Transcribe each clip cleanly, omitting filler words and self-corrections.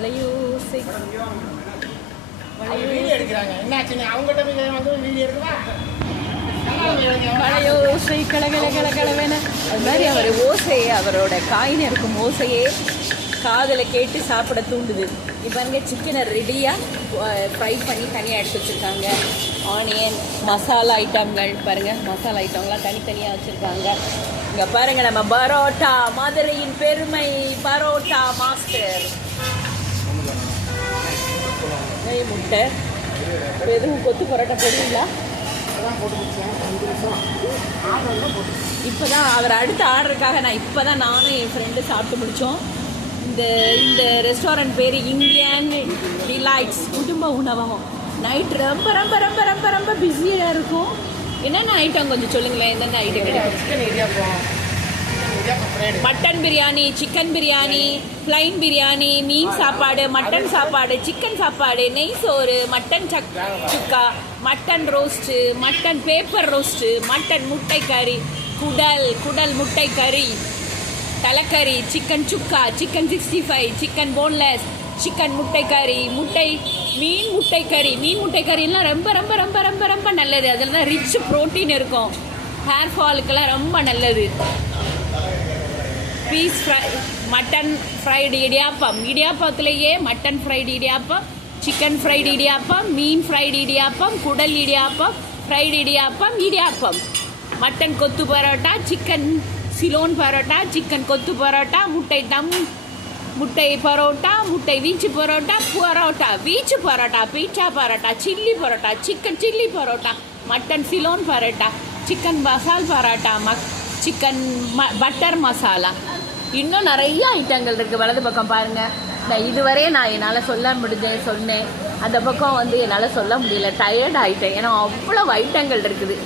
வளையோசை வளையோசை கலகல கலகலவேன அது மாதிரி அவர் ஓசையை அவரோட காயின் இருக்கும் ஓசையே காதில் கேட்டு சாப்பிட தூண்டுது. இப்போ பாருங்க சிக்கனை ரெடியாக ஃப்ரை பண்ணி தனியாக எடுத்து வச்சுருக்காங்க. ஆனியன் மசாலா ஐட்டங்கள் பாருங்கள், மசாலா ஐட்டம்லாம் தனித்தனியாக வச்சுருக்காங்க. இங்கே பாருங்கள் நம்ம பரோட்டா, மதுரையின் பெருமை பரோட்டா மாஸ்டர். முட்டை எதுவும் கொத்து பரோட்டா போடுவீங்களா? இப்போ தான் அவர் அடுத்த ஆர்டருக்காக இப்போ தான் நானும் என் ஃப்ரெண்டு சாப்பிட்டு முடித்தோம். இந்த ரெஸ்டாரண்ட் பேர் இந்தியன் டிலைட்ஸ் குடும்ப உணவகம். நைட் ரொம்ப ரொம்ப ரொம்ப ரொம்ப ரொம்ப பிஸியாக இருக்கும். என்னென்ன ஐட்டம் கொஞ்சம் சொல்லுங்களேன், என்னென்ன ஐட்டம் கிடைக்கும்? Mutton biryani, chicken biryani, plain biryani, மீன் சாப்பாடு, மட்டன் சாப்பாடு, சிக்கன் சாப்பாடு, நெய் சோறு, mutton chukka, mutton roast, mutton pepper roast, mutton முட்டை கறி, குடல் முட்டை கறி, தலைக்கறி, chicken chukka, chicken 65, chicken boneless, chicken முட்டை கறி, மீன் முட்டை கறி. மீன் முட்டை கறிலாம் ரொம்ப ரொம்ப ரொம்ப ரொம்ப ரொம்ப நல்லது. அதில் தான் ரிச் ப்ரோட்டீன் இருக்கும். ஹேர் ஃபாலுக்கெல்லாம் ரொம்ப நல்லது. Piece fry, mutton fried idiyappam, இடியாப்பத்துலேயே mutton fried idiyappam, chicken fried idiyappam, மீன் ஃப்ரைடு இடியாப்பம், குடல் idiyappam, fried idiyappam, idiyappam, mutton kothu parotta, chicken Ceylon parotta, chicken kothu parotta, முட்டை பரோட்டா, முட்டை veechu parotta, veechu parotta, pizza parotta, chilli parotta, chicken chilli parotta, mutton Ceylon parotta, chicken மசால் பரோட்டா, சிக்கன் பட்டர் மசாலா, இன்னும் நிறைய ஐட்டங்கள் இருக்குது. வலது பக்கம் பாருங்கள். இதுவரையே நான் என்னால் சொல்ல சொன்னேன். அந்த பக்கம் என்னால் சொல்ல முடியல, டயர்ட் ஆகிட்டேன். ஏன்னா அவ்வளோ ஐட்டங்கள் இருக்குது.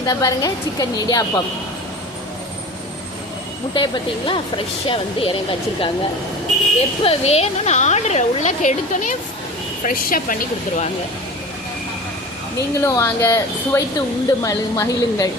இதை பாருங்கள், சிக்கன் இடியாப்பம். முட்டையை பார்த்தீங்களா, ஃப்ரெஷ்ஷாக இறங்கி வச்சுருக்காங்க. எப்போ வேணும்னு ஆர்டரை உள்ளக்க எடுத்தோன்னே ஃப்ரெஷ்ஷாக பண்ணி கொடுத்துருவாங்க. நீங்களும் வாங்க, சுவைத்து உண்டு மகிழுங்கள்.